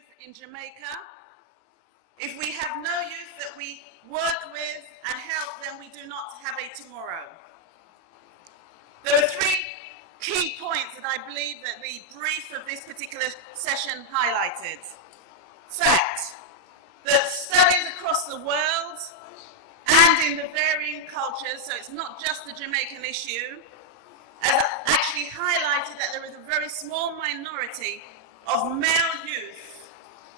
youth in Jamaica. If we have no youth that we work with and help, then we do not have a tomorrow. There are three key points that I believe that the brief of this particular session highlighted. Fact, that studies across the world and in the varying cultures, so it's not just the Jamaican issue, has actually highlighted that there is a very small minority of male youth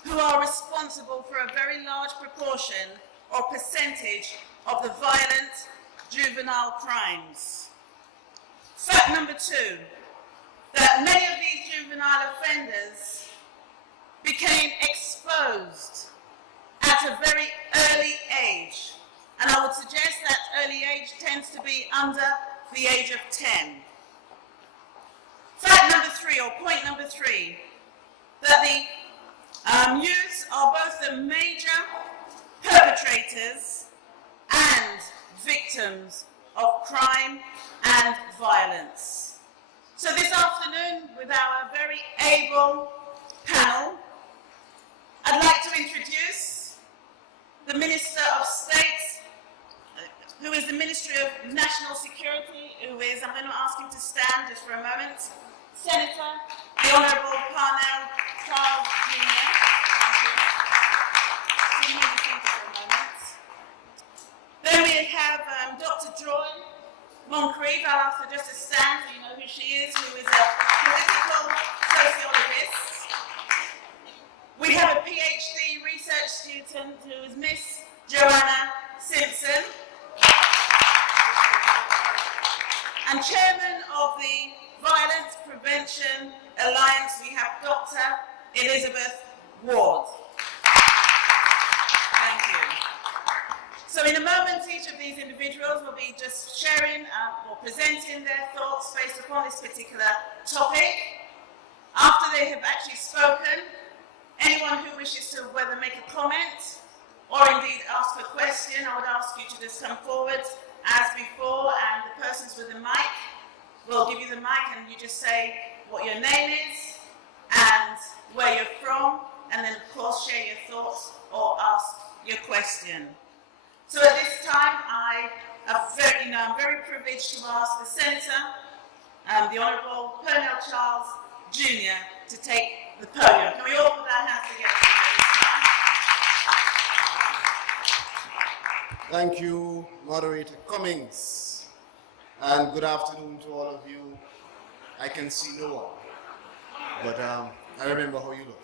who are responsible for a very large proportion or percentage of the violent juvenile crimes. Fact number two, that many of these juvenile offenders became exposed at a very early age. And I would suggest that early age tends to be under the age of 10. Fact number three, or point number three, that the youths are both the major perpetrators and victims of crime and violence. So this afternoon, with our very able panel, I'd like to introduce the Minister of State, who is the Ministry of National Security, I'm going to ask him to stand just for a moment, Senator, the Honourable Parnell Charles Jr. Then we have Dr. Joy Moncrief. I'll ask her just to stand so you know who she is, who is a political sociologist. We have a PhD research student who is Miss Joanna Simpson. And Chairman of the Violence Prevention Alliance, we have Dr. Elizabeth Ward. Thank you. So in a moment, each of these individuals will be just sharing or presenting their thoughts based upon this particular topic. After they have actually spoken, anyone who wishes to whether make a comment or indeed ask a question, I would ask you to just come forward as before, and the persons with the mic will give you the mic, and you just say what your name is and where you're from, and then of course share your thoughts or ask your question. So at this time, I'm very privileged to ask the Senator, the Honourable Parnell Charles Jr. to take the podium. Can we all put our hands together at this time? Thank you, Moderator Cummings, and good afternoon to all of you. I can see no one, but I remember how you look.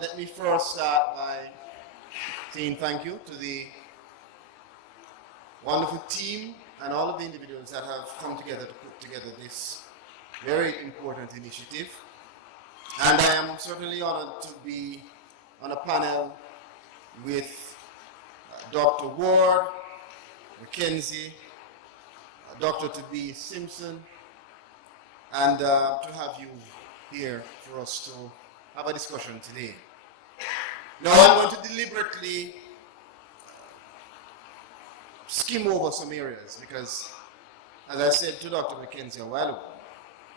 Let me first start by saying thank you to the wonderful team and all of the individuals that have come together to put together this very important initiative. And I am certainly honored to be on a panel with Dr. Ward, Mackenzie, Dr. Toby Simpson, and to have you here for us to have a discussion today. Now I'm going to deliberately skim over some areas because, as I said to Dr. Mackenzie a while ago,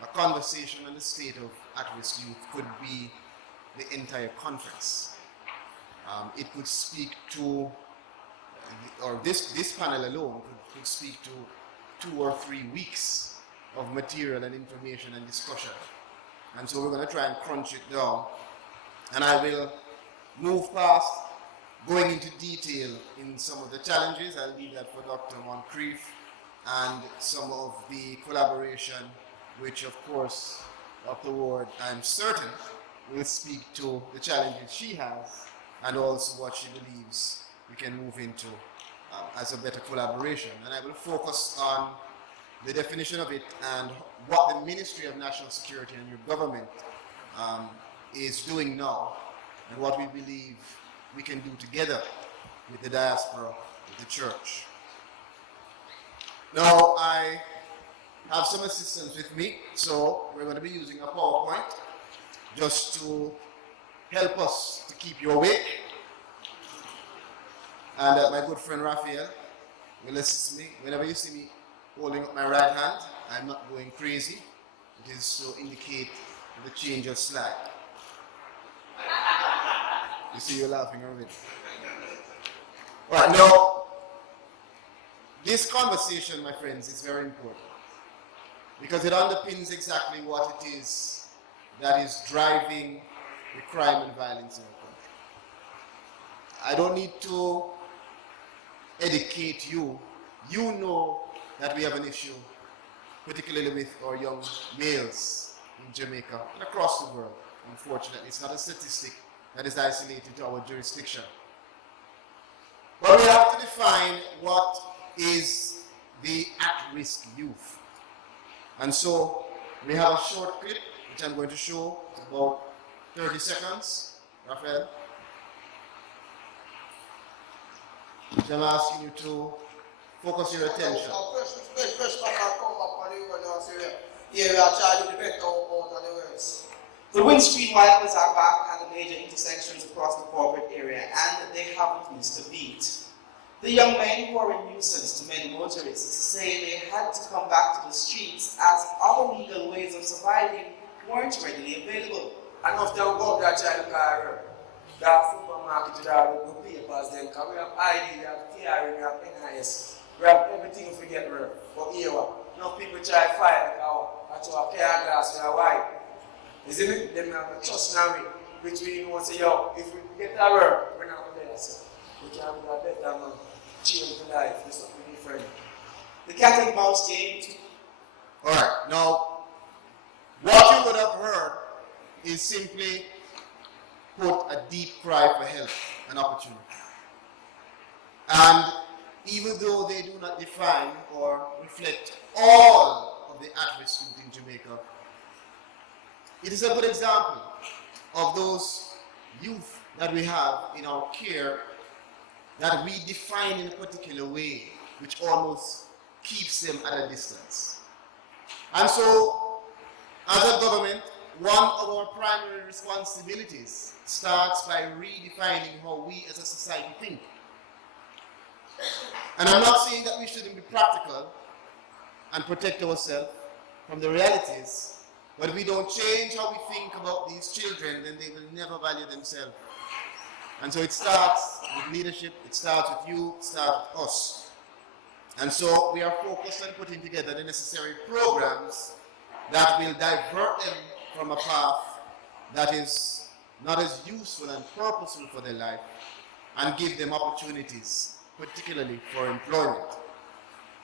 a conversation on the state of at-risk youth could be the entire conference. It could speak to, or this panel alone could speak to 2 or 3 weeks of material and information and discussion. And so we're going to try and crunch it down. And I will move past going into detail in some of the challenges. I'll leave that for Dr. Moncrief and some of the collaboration, which of course Dr. Ward, I'm certain, will speak to the challenges she has and also what she believes we can move into as a better collaboration. And I will focus on the definition of it and what the Ministry of National Security and your government is doing now, and what we believe we can do together with the diaspora, with the church. Now, I have some assistants with me, so we're going to be using a PowerPoint just to help us to keep you awake. And my good friend Raphael will assist me. Whenever you see me holding up my right hand, I'm not going crazy. It is to indicate the change of slide. You see you laughing already. Alright, now, this conversation, my friends, is very important because it underpins exactly what it is that is driving the crime and violence in our country. I don't need to educate you. You know that we have an issue, particularly with our young males in Jamaica and across the world. Unfortunately, it's not a statistic that is isolated to our jurisdiction. But we have to define what is the at-risk youth. And so we have a short clip which I'm going to show. It's about 30 seconds. Raphael, which I'm asking you to focus your attention. The windscreen wipers are back at the major intersections across the corporate area, and they haven't missed a beat. The young men who are a nuisance to many motorists say they had to come back to the streets as other legal ways of surviving weren't readily available. And after we go to that child car, that supermarket, that we go papers, then because we have ID, we have TRA, we have NIS, we have everything if we get rid. But here, no people try to fight like our, that's our car glass, we are white. Isn't it? Then we have a trust now, which we know say, yo, if we get that work, we're not there, so we can do a better man, change the life, do something different. The cat and mouse game. Alright, now, what you would have heard is simply put a deep cry for help and opportunity. And even though they do not define or reflect all of the at-risk youth in Jamaica, it is a good example of those youth that we have in our care that we define in a particular way, which almost keeps them at a distance. And so, as a government, one of our primary responsibilities starts by redefining how we as a society think. And I'm not saying that we shouldn't be practical and protect ourselves from the realities, but if we don't change how we think about these children, then they will never value themselves. And so it starts with leadership, it starts with you, it starts with us. And so we are focused on putting together the necessary programs that will divert them from a path that is not as useful and purposeful for their life and give them opportunities, particularly for employment.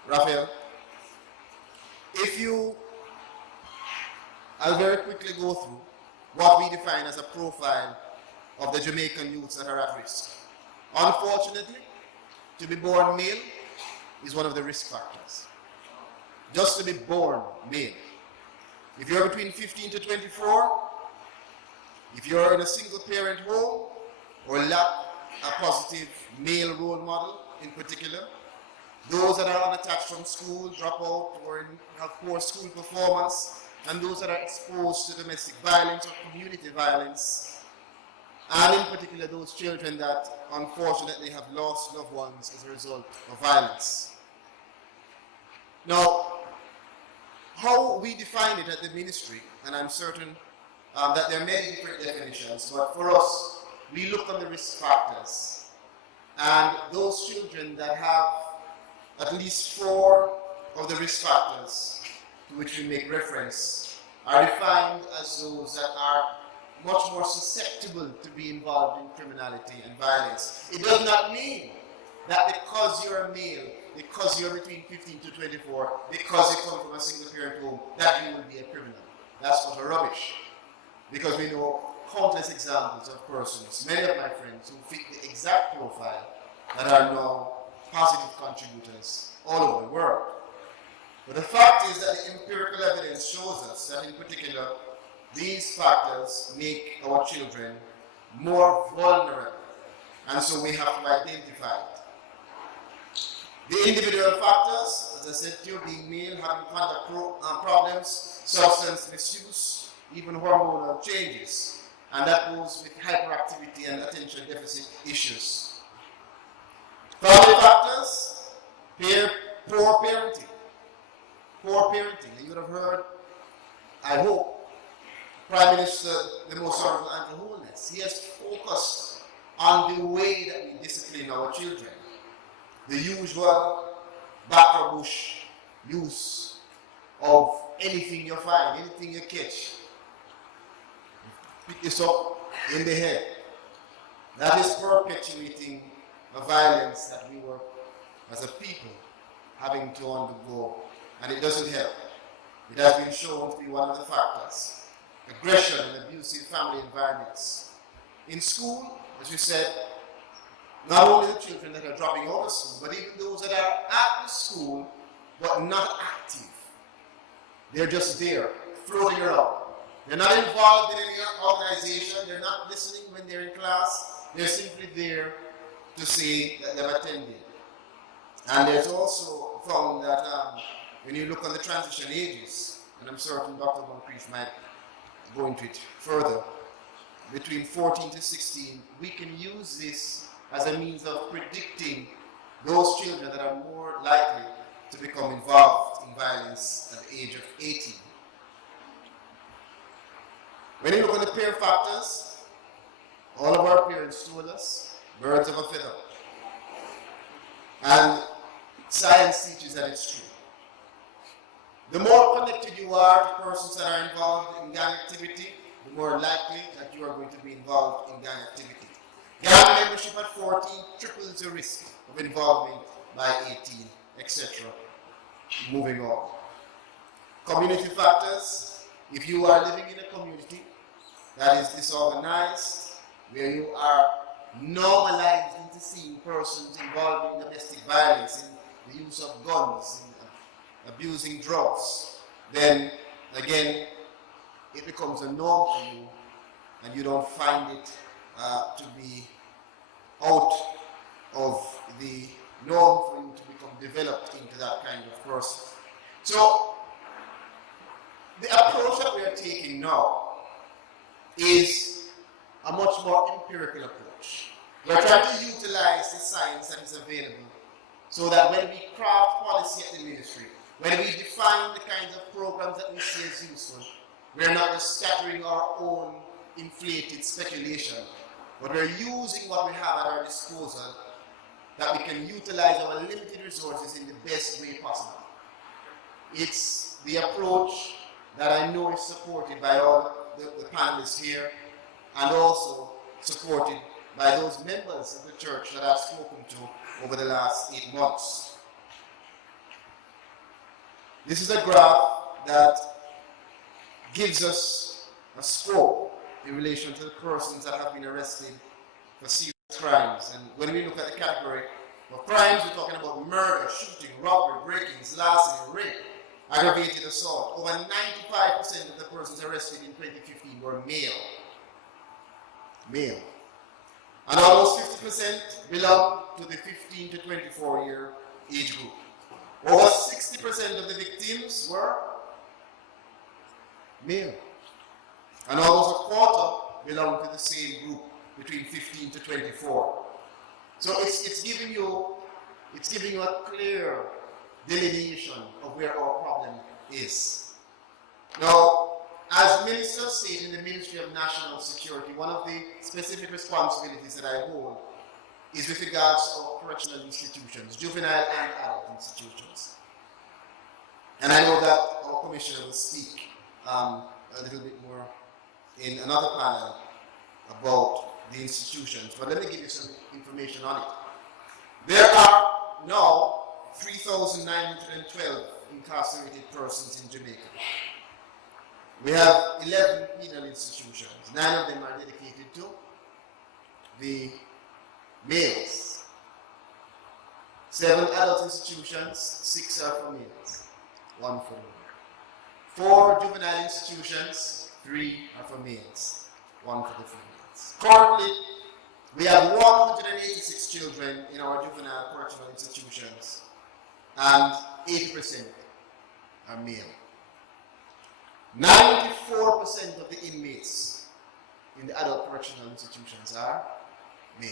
Raphael, I'll very quickly go through what we define as a profile of the Jamaican youths that are at risk. Unfortunately, to be born male is one of the risk factors. Just to be born male. If you're between 15 to 24, if you're in a single parent home or lack a positive male role model in particular, those that are unattached from school, drop out, or have poor school performance, and those that are exposed to domestic violence or community violence, and in particular those children that unfortunately have lost loved ones as a result of violence. Now, how we define it at the ministry, and I'm certain that there are many different definitions, but for us, we look on the risk factors, and those children that have at least 4 of the risk factors to which we make reference are defined as those that are much more susceptible to be involved in criminality and violence. It does not mean that because you're a male, because you're between 15 to 24, because you come from a single parent home, that you will be a criminal. That's utter rubbish. Because we know countless examples of persons, many of my friends, who fit the exact profile that are now positive contributors all over the world. But the fact is that the empirical evidence shows us that in particular, these factors make our children more vulnerable. And so we have to identify it. The individual factors, as I said to you, being male, having conduct problems, substance misuse, even hormonal changes. And that goes with hyperactivity and attention deficit issues. Family factors, poor parenting. Poor parenting. And you would have heard, I hope, Prime Minister, the most honorable Andrew Holness, he has focused on the way that we discipline our children. The usual bush use of anything you find, anything you catch. Pick this up in the head. That is perpetuating a violence that we were, as a people, having to undergo, and it doesn't help. It has been shown to be one of the factors. Aggression and abusive family environments. In school, as we said, not only the children that are dropping out of school, but even those that are at the school but not active. They're just there, floating around. They're not involved in any organization, they're not listening when they're in class, they're simply there to say that they've attended. And there's also found that when you look on the transition ages, and I'm certain Dr. Moncrief might go into it further, between 14 to 16, we can use this as a means of predicting those children that are more likely to become involved in violence at the age of 18. When you look at the peer factors, all of our parents told us, birds of a feather. And science teaches that it's true. The more connected you are to persons that are involved in gang activity, the more likely that you are going to be involved in gang activity. Gang membership at 14 triples the risk of involvement by 18, etc. Moving on. Community factors. If you are living in a community that is disorganized, where you are normalized into seeing persons involved in domestic violence, in the use of guns, in abusing drugs, then again, it becomes a norm for you, and you don't find it to be out of the norm for you to become developed into that kind of person. So, the approach that we are taking now is a much more empirical approach. We're trying to utilize the science that is available so that when we craft policy at the ministry, when we define the kinds of programs that we see as useful, we're not just scattering our own inflated speculation, but we're using what we have at our disposal that we can utilize our limited resources in the best way possible. It's the approach that I know is supported by all the panelists here, and also supported by those members of the church that I've spoken to over the last 8 months. This is a graph that gives us a scope in relation to the persons that have been arrested for serious crimes. And when we look at the category of crimes, we're talking about murder, shooting, robbery, break-ins, larceny, rape, aggravated assault. Over 95% of the persons arrested in 2015 were male. Male. And almost 50% belong to the 15 to 24 year age group. Over 60% of the victims were male. And almost a quarter belong to the same group, between 15 to 24. So it's giving you a clear delineation of where our problem is. Now, as Minister said in the Ministry of National Security, one of the specific responsibilities that I hold is with regards to our correctional institutions, juvenile and adult institutions. And I know that our Commissioner will speak a little bit more in another panel about the institutions, but let me give you some information on it. There are now 3,912 incarcerated persons in Jamaica. We have 11 penal institutions. 9 of them are dedicated to the males. 7 adult institutions, 6 are for males, 1 for women. 4 juvenile institutions, 3 are for males, 1 for the females. Currently, we have 186 children in our juvenile correctional institutions, and 80% are male. 94% of the inmates in the adult correctional institutions are male.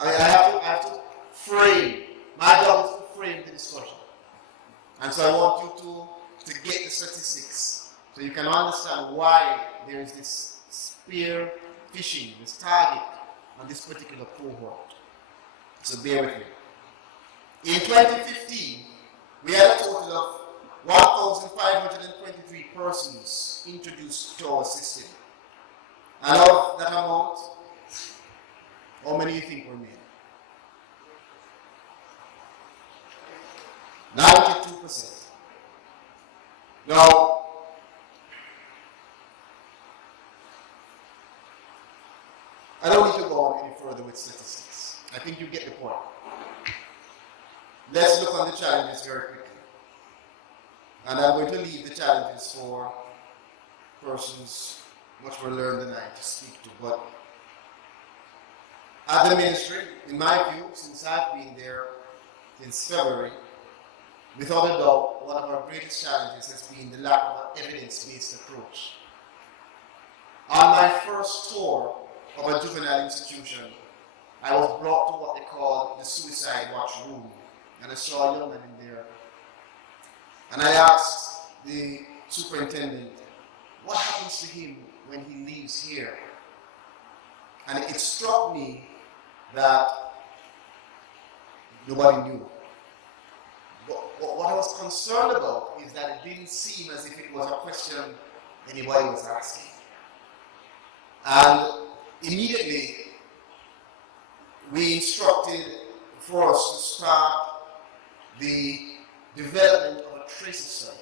I have to frame, my job is to frame the discussion. And so I want you to get the statistics so you can understand why there is this spear fishing, this target on this particular cohort. So bear with me. In 2015, we had a total of 1,523 persons introduced to our system. And of that amount, how many do you think were male? 92%. Now, I don't need to go on any further with statistics. I think you get the point. Let's look on the challenges very quickly. And I'm going to leave the challenges for persons much more learned than I to speak to. But at the ministry, in my view, since I've been there since February, without a doubt, one of our greatest challenges has been the lack of an evidence-based approach. On my first tour of a juvenile institution, I was brought to what they call the suicide watch room, and I saw a young man in there. And I asked the superintendent, what happens to him when he leaves here? And it struck me that nobody knew. What I was concerned about is that it didn't seem as if it was a question anybody was asking. And immediately, we instructed for us to start the development of a tracer study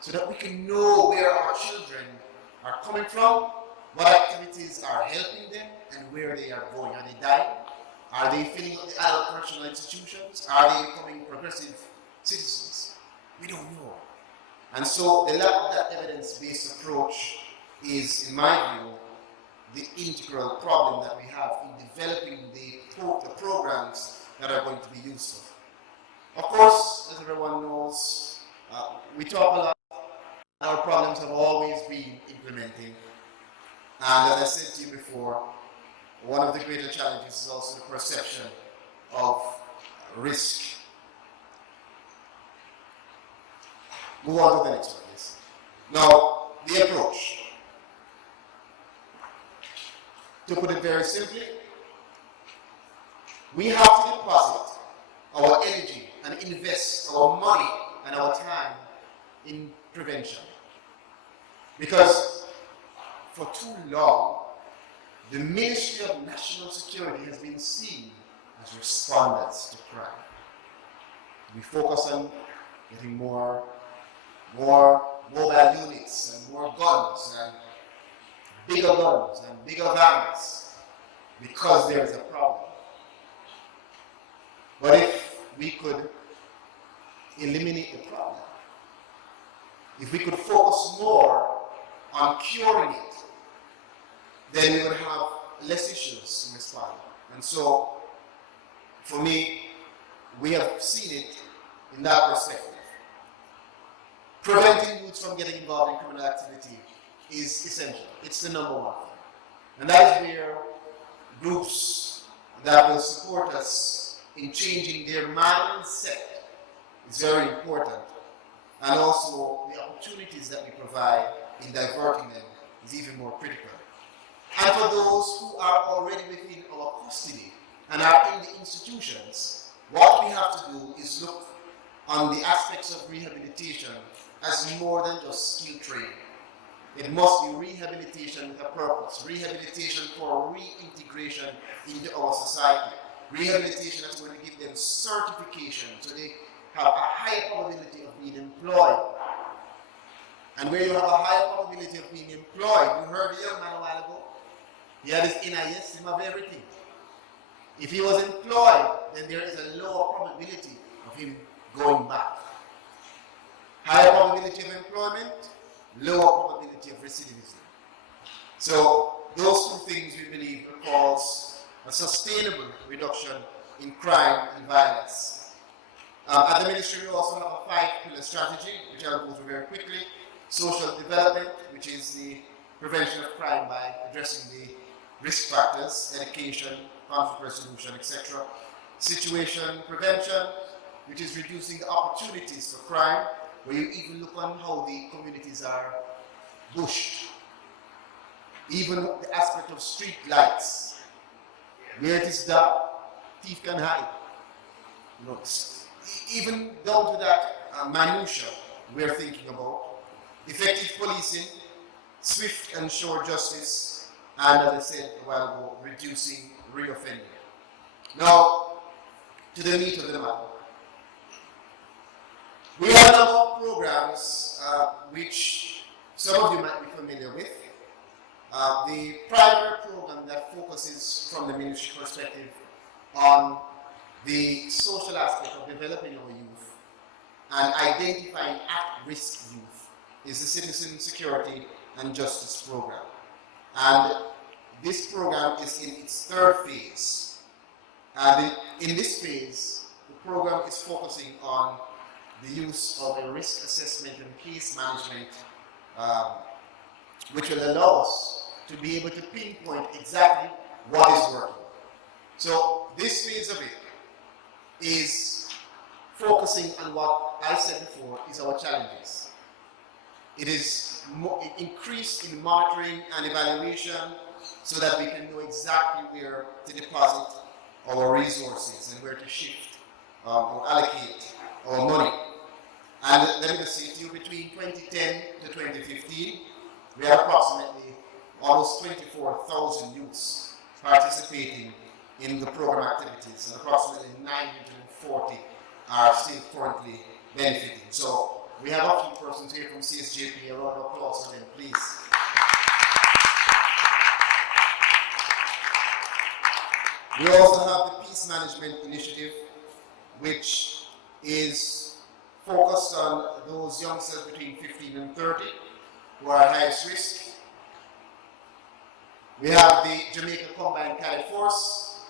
so that we can know where our children are coming from, what activities are helping them, and where they are going. Are they dying? Are they filling up the adult correctional institutions? Are they becoming progressive citizens? We don't know. And so the lack of that evidence-based approach is, in my view, the integral problem that we have in developing the programs that are going to be useful. Of course, as everyone knows, we talk a lot. Our problems have always been implementing. And as I said to you before, one of the greater challenges is also the perception of risk. Move on to the next one, please. Now, the approach. To put it very simply, we have to deposit our energy and invest our money and our time in prevention. Because for too long, the Ministry of National Security has been seen as responders to crime. We focus on getting more mobile units and more guns and bigger vans because there is a problem. But if we could eliminate the problem, if we could focus more on curing it, then we would have less issues in respond. And so, for me, we have seen it in that perspective. Preventing youths from getting involved in criminal activity is essential. It's the number one thing. And that is where groups that will support us in changing their mindset is very important. And also the opportunities that we provide in diverting them is even more critical. And for those who are already within our custody and are in the institutions, what we have to do is look on the aspects of rehabilitation as more than just skill training. It must be rehabilitation with a purpose, rehabilitation for reintegration into our society, rehabilitation that's going to give them certification so they have a higher probability of being employed. And where you have a higher probability of being employed, you heard the young man a while ago, he had his NIS, him of everything. If he was employed, then there is a lower probability of him going back. Higher probability of employment, lower probability of recidivism. So those two things we believe will cause a sustainable reduction in crime and violence. At the ministry we also have a 5-pillar strategy, which I'll go through very quickly. Social development, which is the prevention of crime by addressing the risk factors, education, conflict resolution, etc. Situation prevention, which is reducing the opportunities for crime, where you even look on how the communities are bushed. Even the aspect of street lights. Where it is dark, thief can hide. You know, even down to that minutia we're thinking about. Effective policing, swift and sure justice, and as I said a while ago, reducing reoffending. Now, to the meat of the matter. We have a number of programs which some of you might be familiar with. The primary program that focuses from the ministry perspective on the social aspect of developing our youth and identifying at-risk youth is the Citizen Security and Justice Program. And this program is in its third phase. And in this phase, the program is focusing on the use of a risk assessment and case management which will allow us to be able to pinpoint exactly what is working. So this phase of it is focusing on what I said before is our challenges. It is increased in monitoring and evaluation so that we can know exactly where to deposit our resources and where to shift or allocate our money. And let me just say to you, between 2010 to 2015, we had approximately almost 24,000 youths participating in the program activities, and approximately 940 are still currently benefiting. So we have a few persons here from CSJP. A round of applause for them, please. We also have the Peace Management Initiative, which is focused on those youngsters between 15 and 30 who are at highest risk. We have the Jamaica Combined Cadet Force,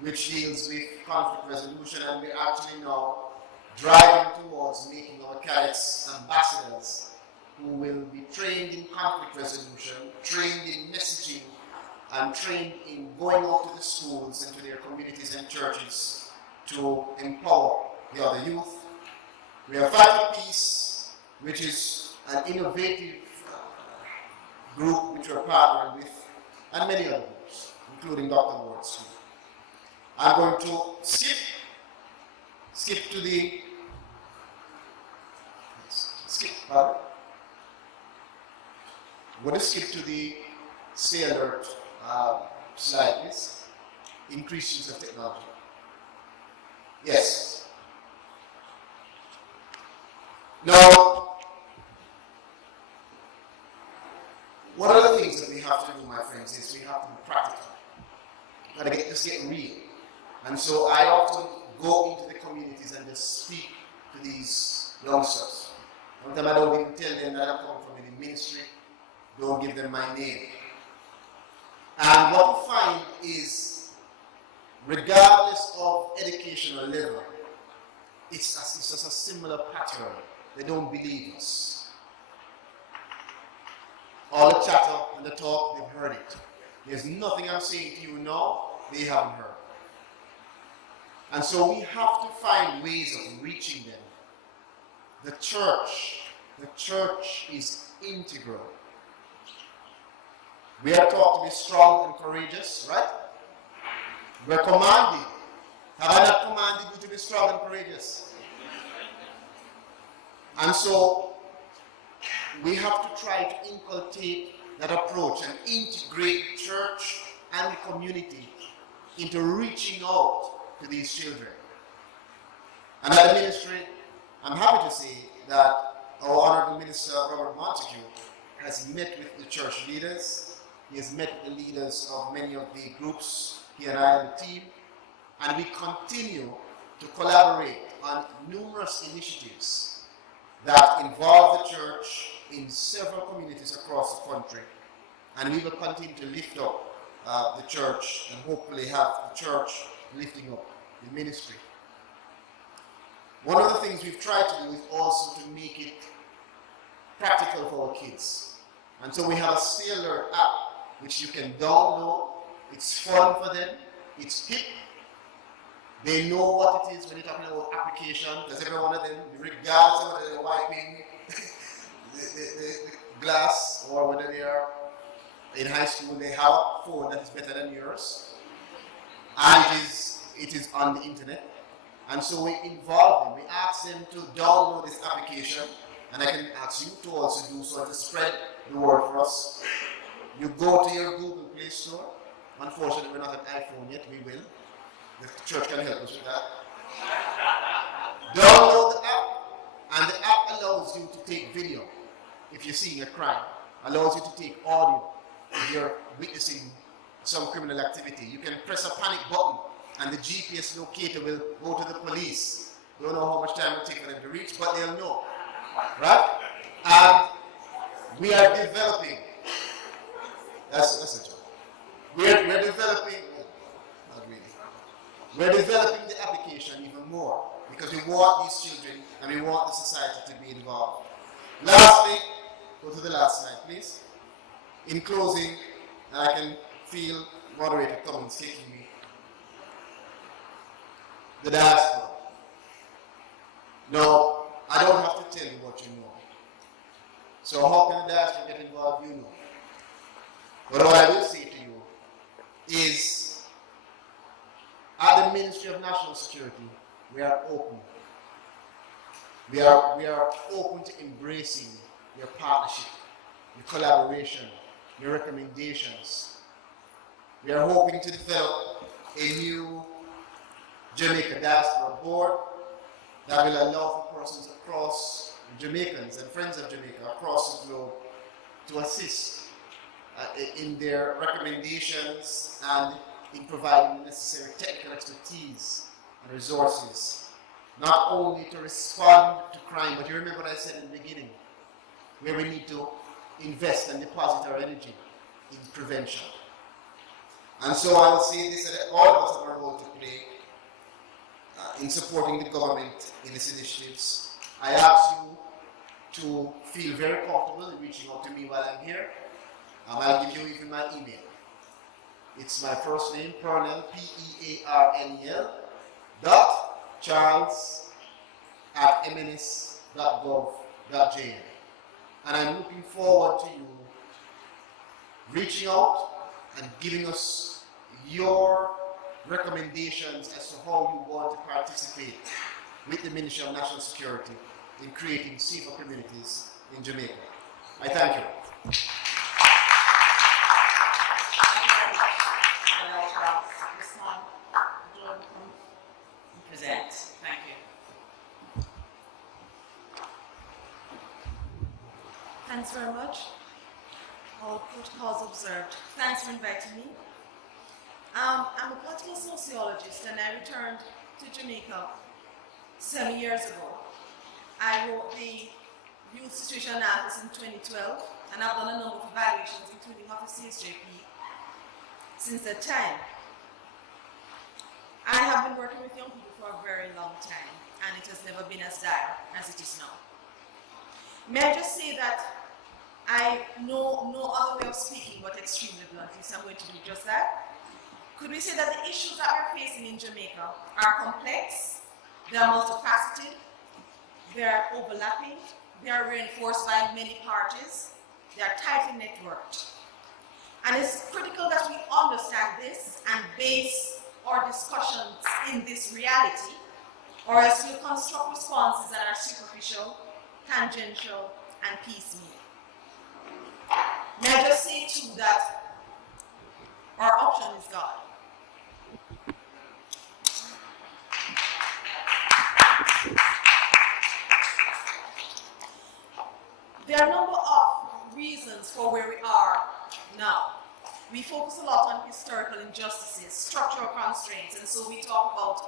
which deals with conflict resolution, and we're actually now driving towards making our cadets ambassadors who will be trained in conflict resolution, trained in messaging, and trained in going out to the schools and to their communities and churches to empower the other youth. We have Fight for Peace, which is an innovative group which we're partnering with, and many other groups, including Dr. Ward's group. I'm going to skip to the I'm going to skip to the Stay Alert slide, please. Increased use of technology. Yes. Now, one of the things that we have to do, my friends, is we have to be practical. We've got to get real. And so I often go into the communities and just speak to these youngsters. Sometimes I don't even tell them that I'm coming from any ministry. Don't give them my name. And what you find is, regardless of educational level, it's just a similar pattern. They don't believe us. All the chatter and the talk, they've heard it. There's nothing I'm saying to you now they haven't heard. And so we have to find ways of reaching them. The church is integral. We are taught to be strong and courageous, right? We're commanded. Have I not commanded you to be strong and courageous? And so we have to try to inculcate that approach and integrate the church and the community into reaching out to these children. And at the ministry, I'm happy to say that our Honorable Minister Robert Montague has met with the church leaders. He has met with the leaders of many of the groups, he and I and the team, and we continue to collaborate on numerous initiatives that involve the church in several communities across the country. And we will continue to lift up the church and hopefully have the church lifting up the ministry. One of the things we've tried to do is also to make it practical for our kids. And so we have a Stay Alert app which you can download. It's fun for them. It's hip. They know what it is when you're talking about application, because every one of them, regardless of whether they're wiping the glass or whether they are in high school, they have a phone that is better than yours, and it is on the internet. And so we involve them. We ask them to download this application, and I can ask you to also do so to spread the word for us. You go to your Google Play Store. Unfortunately, we're not an iPhone yet. We will. The church can help us with that. Download the app, and the app allows you to take video if you're seeing a crime. Allows you to take audio if you're witnessing some criminal activity. You can press a panic button, and the GPS locator will go to the police. Don't know how much time it will take for them to reach, but they'll know. Right? And we are developing. That's a joke. We're developing, not really. We're developing the application even more because we want these children and we want the society to be involved. Lastly, go to the last slide, please. In closing, and I can feel moderator Cummins kicking me. The diaspora. No, I don't have to tell you what you know. So how can the diaspora get involved? You know. But what I will say to you is, at the Ministry of National Security, we are open. We are open to embracing your partnership, your collaboration, your recommendations. We are hoping to develop a new Jamaica Diaspora Board that will allow for persons across, Jamaicans and friends of Jamaica across the globe to assist in their recommendations and in providing the necessary technical expertise and resources, not only to respond to crime, but you remember what I said in the beginning, where we need to invest and deposit our energy in prevention. And so I will say this, that all of us have a role to play in supporting the government in its initiatives. I ask you to feel very comfortable in reaching out to me while I'm here. I'll give you even my email. It's my first name, Pernell, P-E-A-R-N-E-L, .charles@mns.gov.jn. And I'm looking forward to you reaching out and giving us your recommendations as to how you want to participate with the Ministry of National Security in creating safer communities in Jamaica. I thank you. Present. Thank you. Thanks very much. All protocols observed. Thanks for inviting me. I'm a political sociologist and I returned to Jamaica 7 years ago. I wrote the Youth Situation Analysis in 2012 and I've done a number of evaluations including of the CSJP since that time. I have been working with young people for a very long time and it has never been as dire as it is now. May I just say that I know no other way of speaking but extremely bluntly, so I'm going to do just that. Could we say that the issues that we're facing in Jamaica are complex, they are multifaceted, they are overlapping, they are reinforced by many parties, they are tightly networked. And it's critical that we understand this and base our discussions in this reality, or else we'll construct responses that are superficial, tangential, and piecemeal. May I just say too that our option is God. There are a number of reasons for where we are now. We focus a lot on historical injustices, structural constraints, and so we talk about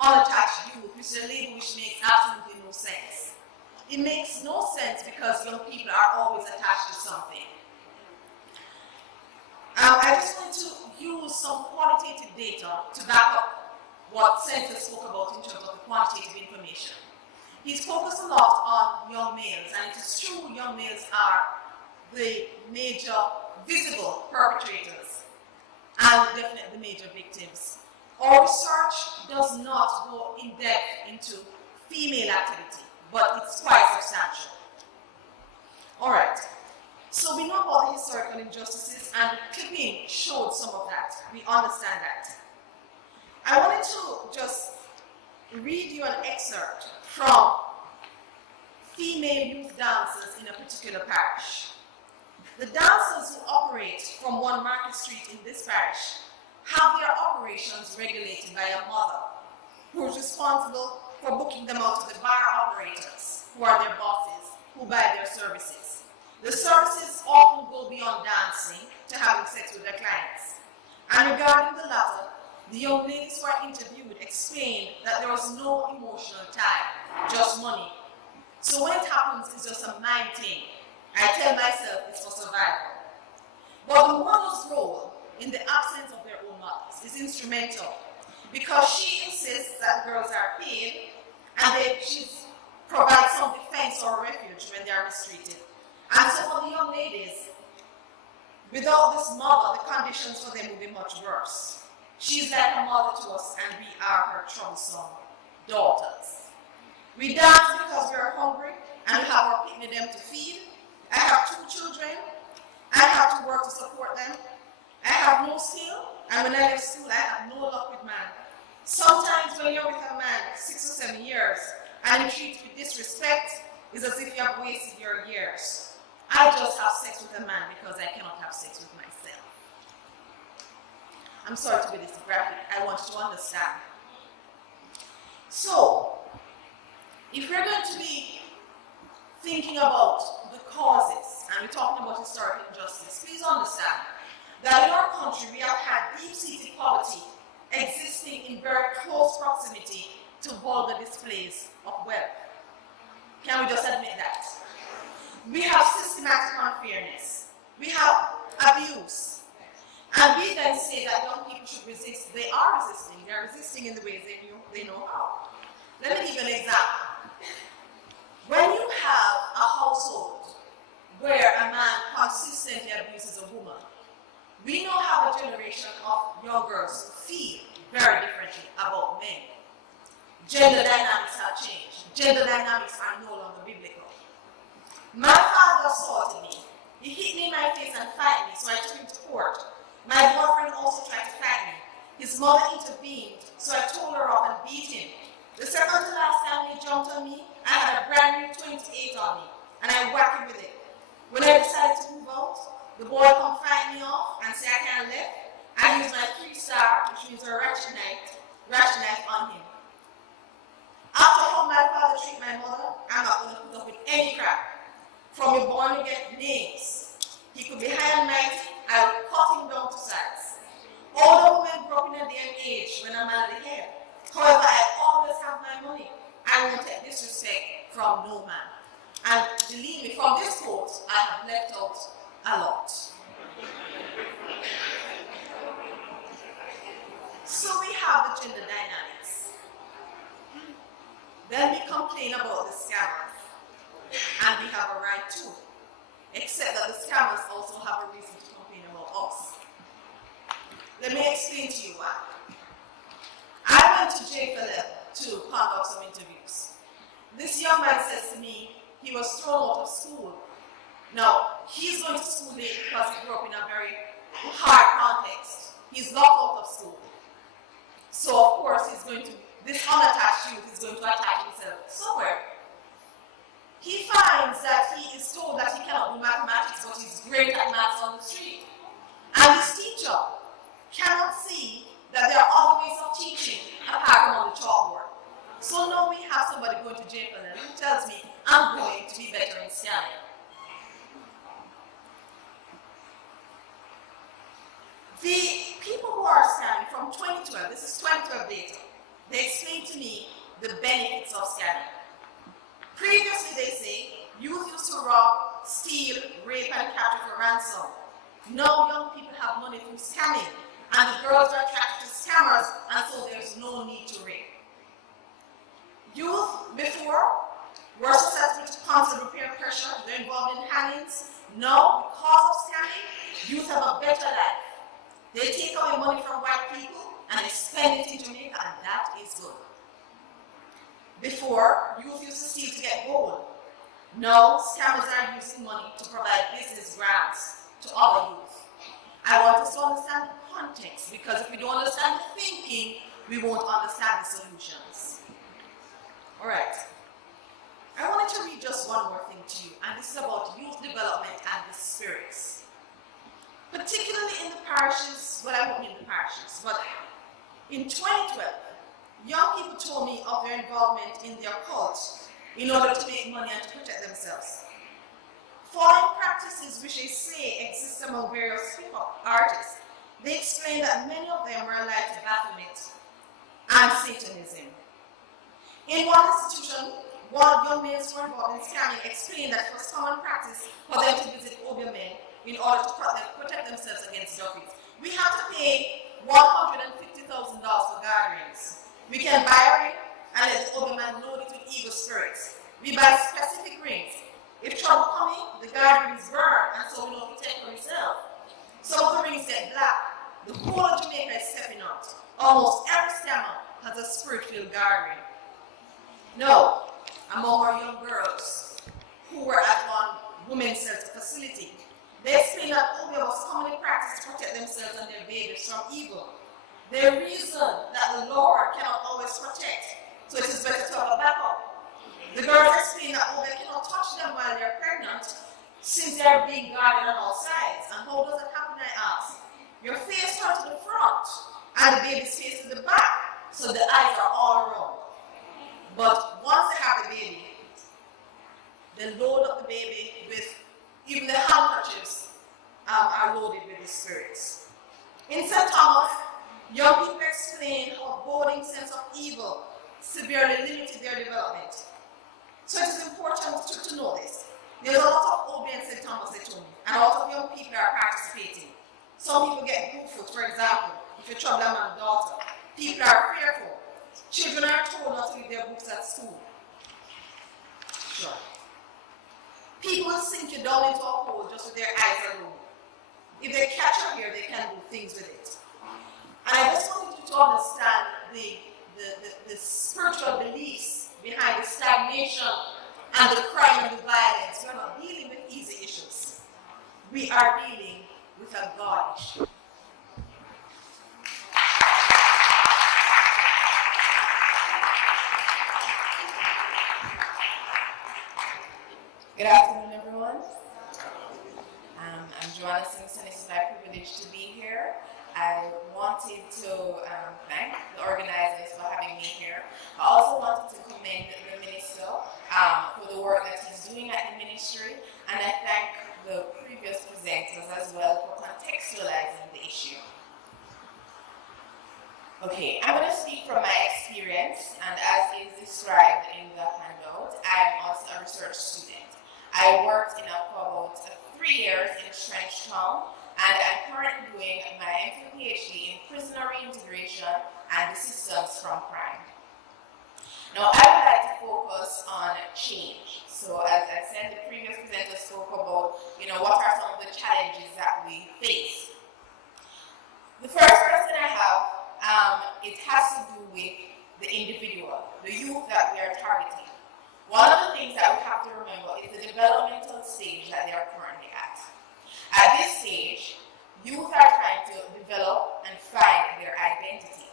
unattached youth, which is a label which makes absolutely no sense. It makes no sense because young people are always attached to something. I just want to use some qualitative data to back up what Senator spoke about in terms of the quantitative information. He's focused a lot on young males, and it is true young males are the major visible perpetrators and definitely the major victims. Our research does not go in depth into female activity, but it's quite substantial. All right, So we know about the historical injustices, and the clipping showed some of that. We understand that. I wanted to just read you an excerpt from female youth dancers in a particular parish. The dancers who operate from one market street in this parish have their operations regulated by a mother who is responsible for booking them out to the bar operators, who are their bosses, who buy their services. The services often go beyond dancing to having sex with their clients. And regarding the latter, the young ladies who are interviewed explained that there was no emotional tie, just money. So when it happens, it's just a mind thing. I tell myself it's for survival. But the mother's role, in the absence of their own mothers, is instrumental because she insists that girls are paid and she provides some defense or refuge when they are mistreated. And so for the young ladies, without this mother, the conditions for them will be much worse. She's like a mother to us, and we are her troublesome daughters. We dance because we are hungry, and we have our picnic them to feed. I have 2 children. I have to work to support them. I have no skill, and when I left school, I have no luck with man. Sometimes when you're with a man 6 or 7 years, and you treat you with disrespect, it's as if you have wasted your years. I just have sex with a man because I cannot have sex with myself. I'm sorry to be this graphic. I want you to understand. So, if we're going to be thinking about the causes, and we're talking about historical injustice, please understand that in our country we have had deep-seated poverty existing in very close proximity to vulgar displays of wealth. Can we just admit that? We have systematic unfairness. We have abuse. And we then say that young people should resist. They are resisting. They are resisting in the ways they know how. Let me give you an example. When you have a household where a man consistently abuses a woman, we now have a generation of young girls who feel very differently about men. Gender dynamics have changed. Gender dynamics are no longer biblical. My father assaulted me. He hit me in my face and fight me, so I took him to court. My boyfriend also tried to fight me. His mother intervened, so I told her off and beat him. The second to last time he jumped on me, I had a brand new 28 on me, and I whacked him with it. When I decided to move out, the boy come fight me off and say I can't live. I used my 3-star, which means a ratchet knife on him. After how my father treated my mother, I'm not going to put up with any crap. From your born you get names. He could be high and mighty, I would cut him down to size. Older women broke in at the young age when I'm out of the hair. However, I always have my money. I won't take disrespect from no man. And believe me, from this quote, I have left out a lot. So we have the gender dynamics. Then we complain about the scammers. And we have a right to. Except that the scammers also have a reason to complain about us. Let me explain to you why. I went to JCDC to conduct some interviews. This young man says to me he was thrown out of school. Now, he's going to school late because he grew up in a very hard context. He's locked out of school. So, of course, this unattached youth is going to attach himself somewhere. He finds that he is told that he cannot do mathematics, but he's great at maths on the street. And his teacher cannot see that there are other ways of teaching apart from on the chalkboard. So now we have somebody going to JCDC who tells me I'm going to be better in scanning. The people who are scanning from 2012, this is 2012 data, they explain to me the benefits of scanning. Previously, they say, youth used to rob, steal, rape, and capture for ransom. Now young people have money through scamming, and the girls are attracted to scammers, and so there's no need to rape. Youth, before, were susceptible to constant peer pressure. They're involved in hangings. Now, because of scamming, youth have a better life. They take away money from white people, and they spend it in Jamaica, and that is good. Before, youth used to steal to get gold. No, scammers are using money to provide business grants to other youth. I want us to understand the context, because if we don't understand the thinking, we won't understand the solutions. All right. I wanted to read just one more thing to you, and this is about youth development and the spirits. Particularly in the parishes, well, I won't name the parishes, but in 2012, young people told me of their involvement in the occult in order to make money and to protect themselves. Following practices which they say exist among various hip-hop artists, they explain that many of them were allied to Baphomet and Satanism. In one institution, one young males who were involved in scamming explained that it was common practice for them to visit obeah men in order to protect themselves against duffies. We have to pay $150,000 for gatherings. We can buy a ring and let the obeah man load it with evil spirits. We buy specific rings. If trouble coming, the guard rings burn, and so we know to take for himself. Some of the rings get black. The whole of Jamaica is stepping out. Almost every scammer has a spirit-filled guard ring. No, among our young girls who were at one women's shelter facility, they explained that obeah was commonly practiced to protect themselves and their babies from evil. They reasoned that the Lord cannot always protect, so it is better to have a backup. The girls explained that obeah cannot touch them while they are pregnant, since they are being guarded on all sides. And how does it happen, I ask? Your face turns to the front, and the baby's face to the back, so the eyes are all around. But once they have the baby, they load up the baby with, even the handkerchiefs are loaded with the spirits. In St. Thomas, young people explain how a boding sense of evil severely limited their development. So it is important to know this. There's a lot of obeah in St. Thomas, they told me, and a lot of young people are participating. Some people get bootfoot, for example, if you trouble a man's daughter. People are fearful. Children are told not to leave their books at school. Sure. People will sink you down into a hole just with their eyes alone. If they catch you here, they can do things with it. And I just wanted you to understand the spiritual beliefs behind the stagnation and the crime and the violence. We're not dealing with easy issues. We are dealing with a God issue. Good afternoon, everyone. I'm Joanna Simpson. It's my privilege to be here. I wanted to thank the organizers for having me here. I also wanted to commend the minister for the work that he's doing at the ministry, and I thank the previous presenters as well for contextualizing the issue. Okay, I'm going to speak from my experience, and as is described in the handout, I'm also a research student. I worked for about 3 years in Trenchtown, and I'm currently doing my MPhil PhD in prisoner reintegration and the systems from crime. Now, I would like to focus on change. So, as I said, the previous presenter spoke about, what are some of the challenges that we face. The first question I have, it has to do with the individual, the youth that we are targeting. One of the things that we have to remember is the developmental stage that they are currently at. At this stage, youth are trying to develop and find their identity.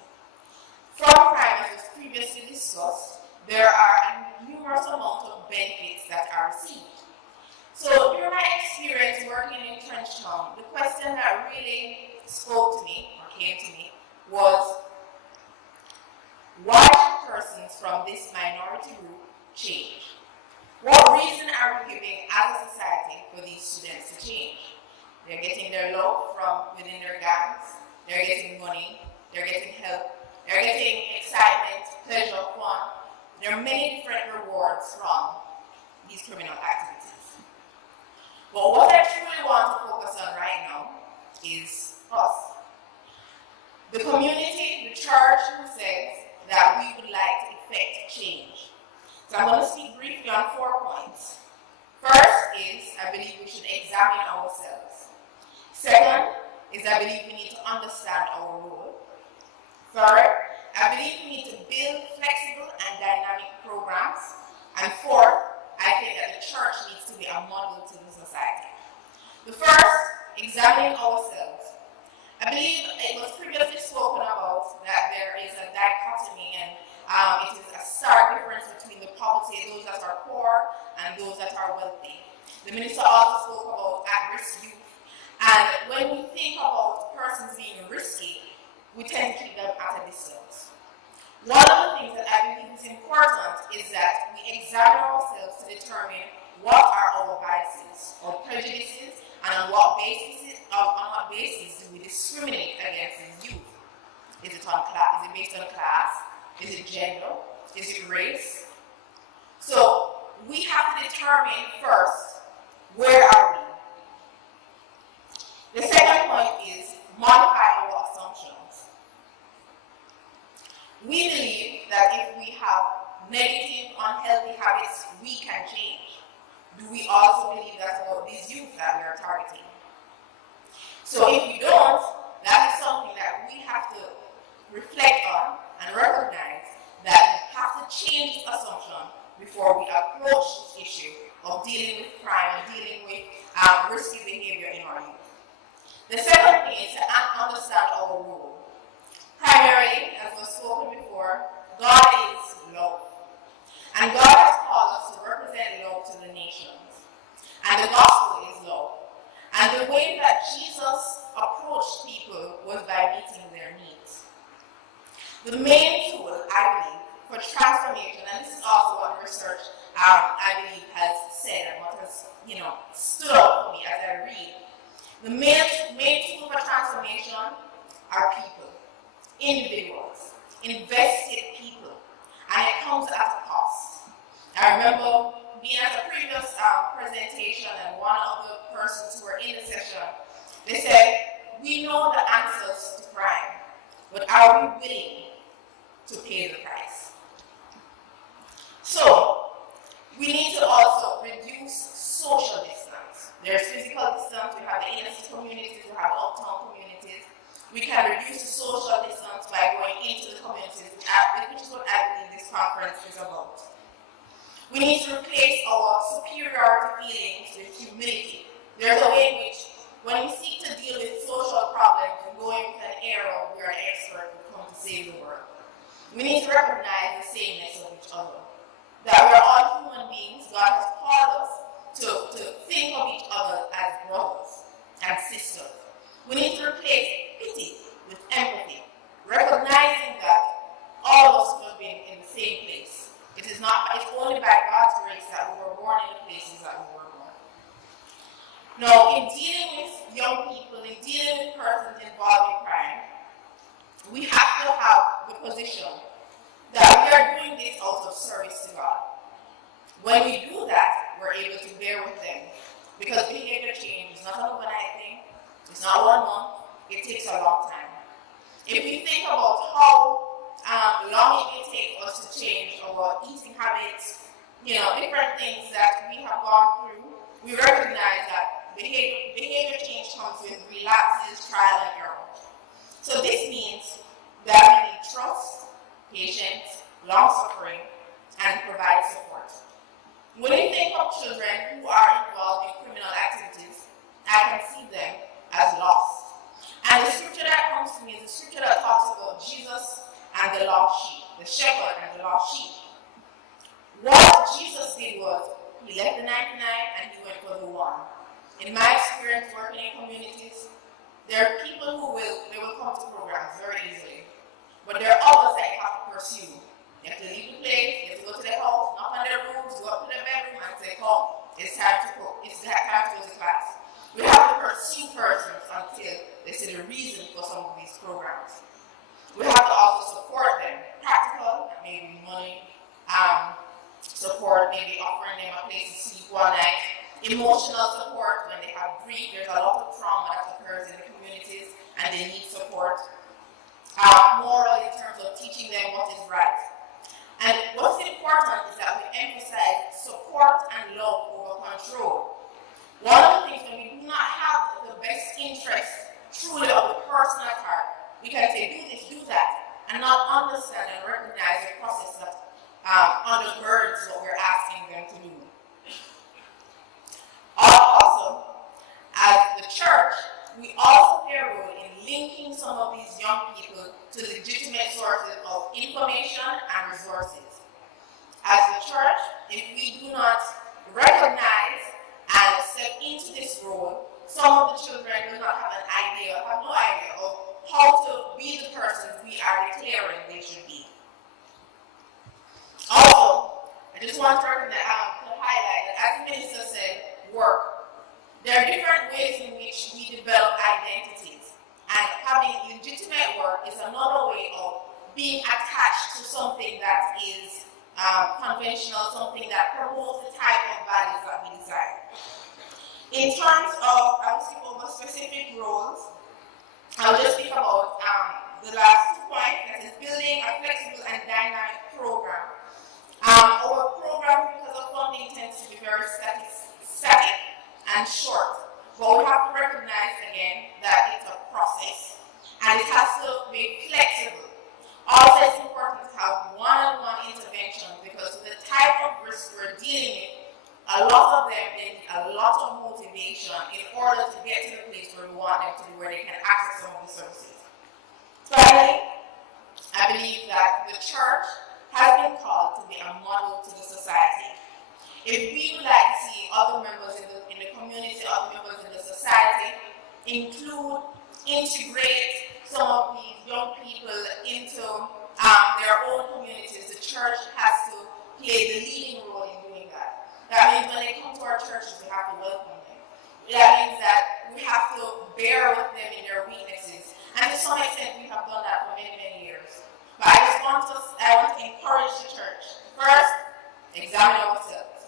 From crime, as was previously discussed, there are a numerous amount of benefits that are received. So during my experience working in Trenchtown, the question that really spoke to me, or came to me, was why should persons from this minority group change? What reason are we giving as a society for these students to change? They're getting their love from within their gangs, they're getting money, they're getting help, they're getting excitement, pleasure, fun. There are many different rewards from these criminal activities. But what I truly want to focus on right now is us. The community, the church, who says that we would like to effect change. So I'm going to speak briefly on 4 points. First is, I believe we should examine ourselves. Second is, I believe we need to understand our role. Third, I believe we need to build flexible and dynamic programs. And fourth, I I think that the church needs to be a model to the society. The first, examining ourselves. I believe it was previously spoken about that there is a dichotomy and it is a stark difference between the poverty, those that are poor and those that are wealthy. The minister also spoke about at-risk youth. And when we think about persons being risky, we tend to keep them at a distance. One of the things that I believe is important is that we examine ourselves to determine what are our biases or prejudices and on what basis do we discriminate against these youth. Is it on class? Is it based on class? Is it gender? Is it race? So we have to determine first, where are we? The second point is modify our assumptions. We believe that if we have negative, unhealthy habits, we can change. Do we also believe that's about these youth that we are targeting? So if we don't, that is something that we have to reflect on and recognize that we have to change this assumption before we approach this issue of dealing with crime and dealing with risky behavior in our youth. The second thing is to understand our role. Primarily, as was spoken before, God is love. And God has called us to represent love to the nations. And the gospel is love. And the way that Jesus approached people was by meeting their needs. The main tool, I believe, for transformation, and this is also what research, I believe, has said and what has, stood out for me as I read. The main tool for transformation are people, individuals, invested people, and it comes at a cost. I remember being at a previous presentation, and one of the persons who were in the session, they said, we know the answers to crime, but are we willing to pay the price? So, we need to also reduce social distance. There's physical distance, we have the inner city communities, we have uptown communities. We can reduce the social distance by going into the communities, which is what I believe this conference is about. We need to replace our superiority feelings with humility. There's a way in which, when we seek to deal with social problems, we go into an era where an expert will come to save the world. We need to recognize the sameness of each other. That we are all human beings. God has called us to think of each other as brothers and sisters. We need to replace pity with empathy, recognizing that all of us have been in the same place. It's only by God's grace that we were born in the places that we were born. Now, in dealing with young people, in dealing with persons involved in crime, we have to have the position that we are doing this out of service to God. When we do that, we're able to bear with them. Because behavior change is not an overnight thing. It's not 1 month. It takes a long time. If we think about how long it may take us to change our eating habits, different things that we have gone through, we recognize that behavior change comes with relapses, trial, and error. So this means that we need trust, patience, long-suffering, and provide support. When we think of children who are involved in criminal activities, I can see them as lost. And the scripture that comes to me is the scripture that talks about Jesus and the lost sheep, the shepherd and the lost sheep. What Jesus did was, he left the 99 and he went for the one. In my experience working in communities, there are people who will come to programs very easily. But there are others that you have to pursue. You have to leave the place, you have to go to their house, knock on their rooms, go up to their bedroom and say, come, it's time to go to class. We have to pursue persons until they see the reason for some of these programs. We have to also support them. Practical, maybe money, support, maybe offering them a place to sleep one night. Emotional support when they have grief. There's a lot of trauma that occurs in the communities and they need support. Moral in terms of teaching them what is right. And what's important is that we emphasize support and love over control. One of the things when we do not have the best interest truly of the person at heart, we can say do this, do that, and not understand and recognize the process that undergirds what we're asking them to do. linking some of these young people to legitimate sources of information and resources. As the church, if we do not recognize and step into this role, some of the children do not have no idea of how to be the persons we are declaring they should be. Also, I just want to highlight that, as the minister said, work. There are different ways in which we develop identities, and having legitimate work is another way of being attached to something that is conventional, something that promotes the type of values that we desire. In terms of, I will speak over specific roles. I'll just speak about the last 2 points, that is building a flexible and dynamic program. Our program, because of funding, tends to be very static and short, but we have to recognize again that it's a process and it has to be flexible. Also, it's important to have one-on-one interventions because of the type of risk we're dealing with, a lot of them need a lot of motivation in order to get to the place where we want them to be, where they can access some of the services. Finally, I believe that the church has been called to be a model to the society. If we would like to see other members in the community, other members in the society, integrate some of these young people into their own communities, the church has to play the leading role in doing that. That means when they come to our churches, we have to welcome them. That means that we have to bear with them in their weaknesses. And to some extent, we have done that for many, many years. But I want to encourage the church. First, examine ourselves.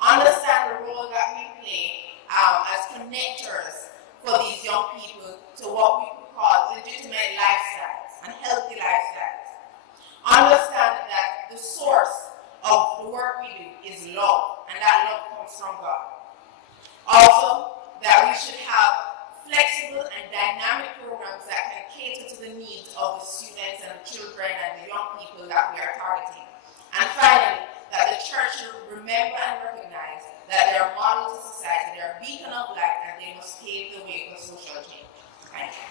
Understand the role that we play as connectors for these young people to what we could call legitimate lifestyles and healthy lifestyles. Understand that the source of the work we do is love, and that love comes from God. Also, that we should have flexible and dynamic programs that can cater to the needs of the students and the children and the young people that we are targeting. And finally, that the church should remember and recognize that they are models of society, they are a beacon of light, and they must pave the way for social change. Thank you.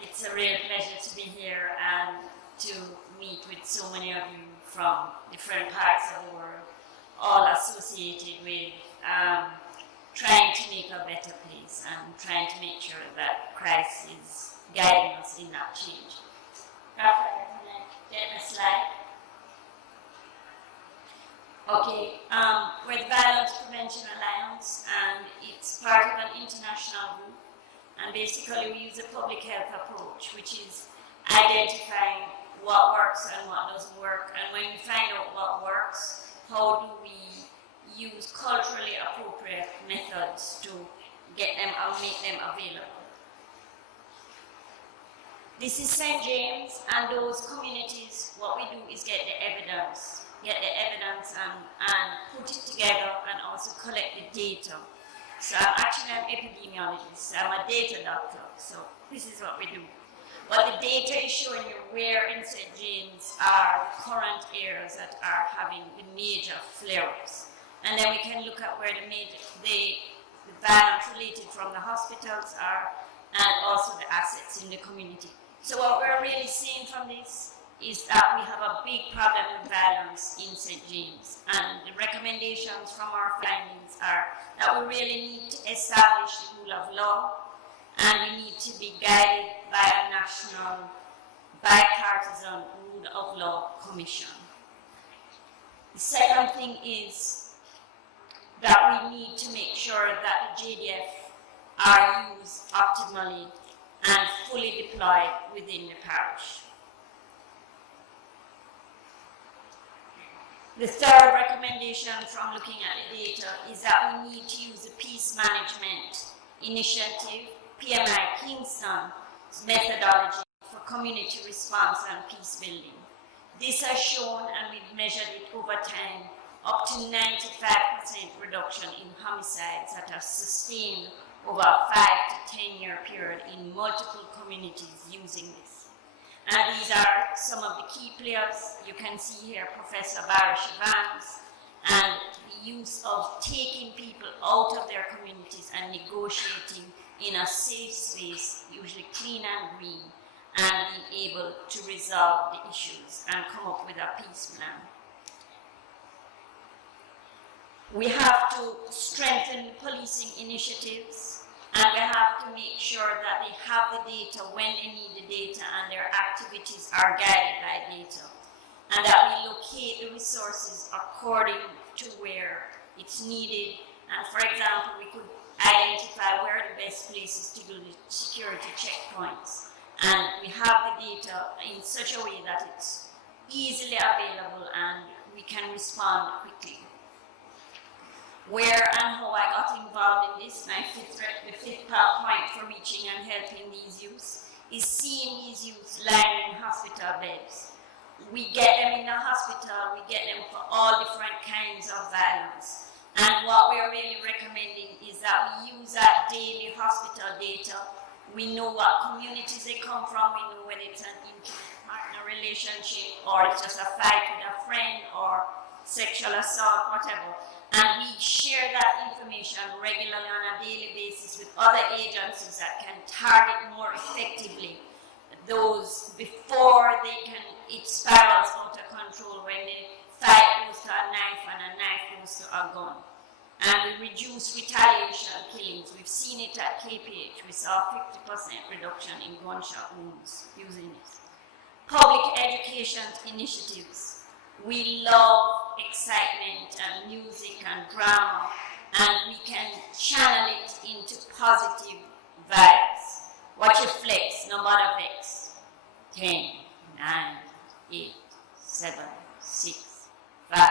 It's a real pleasure to be here and to meet with so many of you from different parts of the world, all associated with trying to make a better place and trying to make sure that Christ is guiding us in that change. Raphael, get a slide. Okay, we're the Violence Prevention Alliance, and it's part of an international group. And basically, we use a public health approach, which is identifying what works and what doesn't work. And when we find out what works, how do we use culturally appropriate methods to get them and make them available. This is St. James, and those communities, what we do is get the evidence and put it together and also collect the data. So I'm actually an epidemiologist, I'm a data doctor, so this is what we do. But the data is showing you where in St. James are current areas that are having the major flare-ups. And then we can look at where the violence related from the hospitals are, and also the assets in the community. So what we're really seeing from this is that we have a big problem with violence in St. James. And the recommendations from our findings are that we really need to establish the rule of law, and we need to be guided by a national bipartisan rule of law commission. The second thing is that we need to make sure that the JDF are used optimally and fully deployed within the parish. The third recommendation from looking at the data is that we need to use the Peace Management Initiative, PMI Kingston's methodology for community response and peace building. This has shown, and we've measured it over time, up to 95% reduction in homicides that are sustained over a 5 to 10 year period in multiple communities using this. And these are some of the key players. You can see here Professor Barish Evans and the use of taking people out of their communities and negotiating in a safe space, usually clean and green, and being able to resolve the issues and come up with a peace plan. We have to strengthen policing initiatives, and we have to make sure that they have the data when they need the data and their activities are guided by data, and that we locate the resources according to where it's needed. And for example, we could identify where are the best places to do the security checkpoints, and we have the data in such a way that it's easily available and we can respond quickly. Where and how I got involved in this, the fifth point for reaching and helping these youths is seeing these youths lying in hospital beds. We get them in the hospital, we get them for all different kinds of violence. And what we're really recommending is that we use that daily hospital data. We know what communities they come from, we know whether it's an intimate partner relationship or it's just a fight with a friend or sexual assault, whatever. And we share that information regularly on a daily basis with other agencies that can target more effectively those before it spirals out of control, when the fight goes to a knife and a knife goes to a gun. And we reduce retaliation killings. We've seen it at KPH. We saw a 50% reduction in gunshot wounds using it. Public education initiatives. We love excitement and music and drama, and we can channel it into positive vibes. Watch your flex, no matter vex. 10, 9, 8, 7, 6, 5,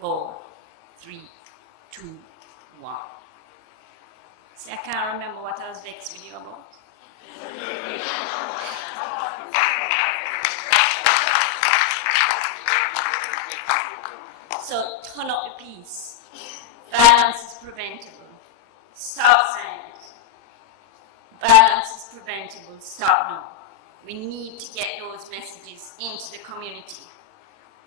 4, 3, 2, 1. See, I can't remember what I was vexed with you about. So turn up the peace. Violence is preventable. Stop signs. Violence is preventable. Stop now. We need to get those messages into the community.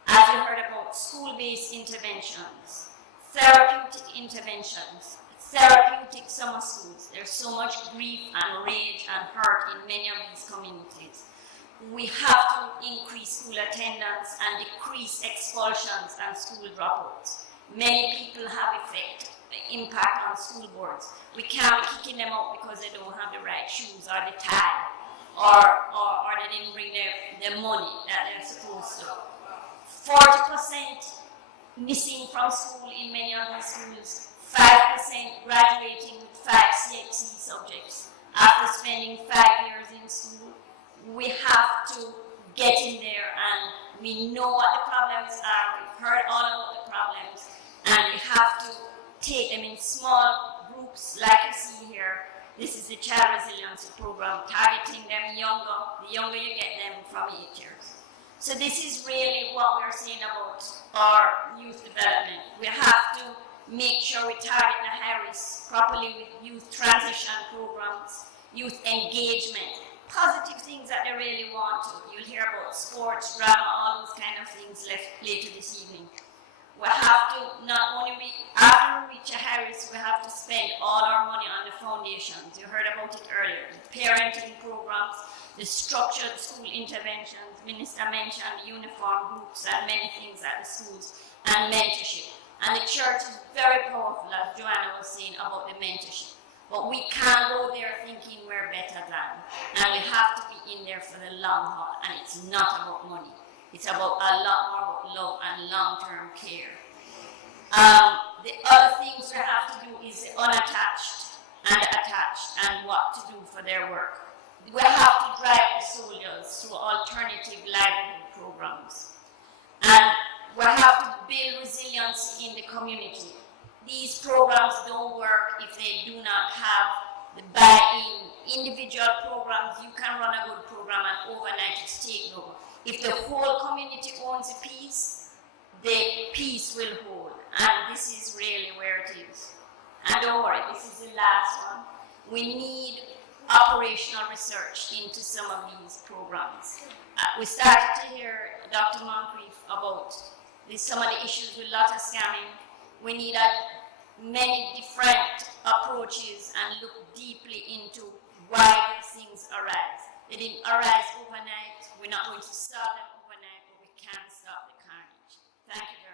As you heard about school-based interventions, therapeutic interventions, therapeutic summer schools. There's so much grief and rage and hurt in many of these communities. We have to increase school attendance and decrease expulsions and school dropouts. Many people have impact on school boards. We can't be kicking them out because they don't have the right shoes or the tie, or they didn't bring their money that they're supposed to. 40% missing from school in many of these schools. 5% graduating with 5 CXC subjects after spending 5 years in school. We have to get in there, and we know what the problems are. We've heard all about the problems, and we have to take them in small groups like you see here. This is the Child Resiliency Program, targeting them younger. The younger you get them, from 8 years. So this is really what we're saying about our youth development. We have to make sure we target the high risk properly with youth transition programs, youth engagement, positive things that they really want to. You'll hear about sports, drama, all those kind of things later this evening. We have to not only after we reach a high risk, we have to spend all our money on the foundations. You heard about it earlier. The parenting programs, the structured school interventions. Minister mentioned uniform groups and many things at the schools, and mentorship. And the church is very powerful, as Joanna was saying, about the mentorship. But we can't go there thinking we're better than. And we have to be in there for the long haul. And it's not about money. It's about a lot more about love and long-term care. The other things we have to do is the unattached and attached, and what to do for their work. We have to drive the soldiers through alternative livelihood programs. And we have to build resilience in the community. These programs don't work if they do not have the buy-in. Individual programs, you can run a good program and overnight it's taken over. If the whole community owns a piece, the peace will hold. And this is really where it is. And don't worry, this is the last one. We need operational research into some of these programs. We started to hear Dr. Moncrief about There's some of the issues with lot of scamming. We need many different approaches and look deeply into why these things arise. They didn't arise overnight. We're not going to solve them overnight, but we can stop the carnage. Thank you very much.